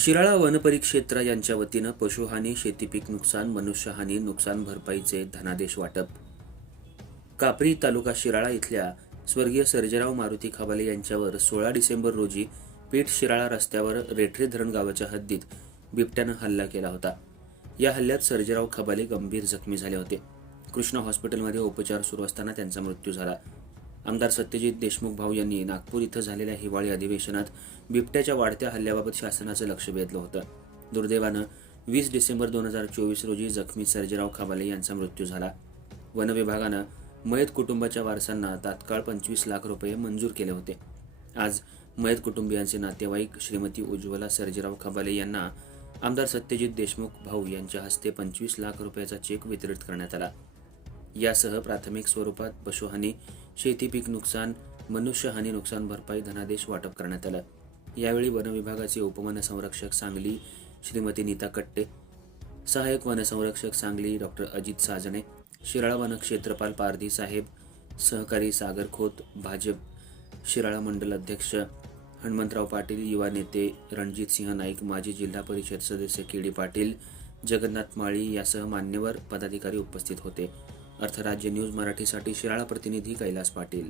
शिराळा वनपरिक्षेत्र यांच्या वतीनं पशुहानी शेतीपीक नुकसान मनुष्यहानी नुकसान भरपाईचे धनादेश वाटप. कापरी तालुका शिराळा इथल्या स्वर्गीय सर्जेराव मारुती खबाले यांच्यावर सोळा डिसेंबर रोजी पेठ शिराळा रस्त्यावर रेठरे धरण गावाच्या हद्दीत बिबट्यानं हल्ला केला होता. या हल्ल्यात सर्जेराव खबाले गंभीर जखमी झाले होते. कृष्णा हॉस्पिटलमध्ये उपचार सुरू असताना त्यांचा मृत्यू झाला. आमदार सत्यजित देशमुख भाऊ यांनी नागपूर इथं झालेल्या हिवाळी अधिवेशनात बिबट्याच्या वाढत्या हल्ल्याबाबत शासनाचं लक्ष वेधलं होतं. दुर्दैवानं वीस डिसेंबर दोन हजार चोवीस रोजी जखमी सर्जेराव खाबाले यांचा मृत्यू झाला. वन विभागानं मयत कुटुंबाच्या वारसांना तात्काळ पंचवीस लाख रुपये मंजूर केले होते. आज मयत कुटुंबियांचे नातेवाईक श्रीमती उज्ज्वला सर्जेराव खबाले यांना आमदार सत्यजित देशमुख भाऊ यांच्या हस्ते पंचवीस लाख रुपयाचा चेक वितरित करण्यात आला. यासह प्राथमिक स्वरूपात पशुहानी शेतीपीक नुकसान मनुष्यहानी नुकसान भरपाई धनादेश वाटप करण्यात आलं. यावेळी वनविभागाचे उपवनसंरक्षक उपवन संरक्षक सांगली श्रीमती नीता कट्टे सहाय्यक वनसंरक्षक सांगली डॉक्टर अजित साजणे शिराळा वन क्षेत्रपाल पारधी साहेब सहकारी सागर खोत भाजप शिराळा मंडल अध्यक्ष हनुमंतराव पाटील युवा नेते रणजित सिंह नाईक माजी जिल्हा परिषद सदस्य के डी पाटील जगन्नाथ माळी यासह मान्यवर पदाधिकारी उपस्थित होते. अर्थराज्य न्यूज मराठीसाठी शिराळा प्रतिनिधी कैलास पाटील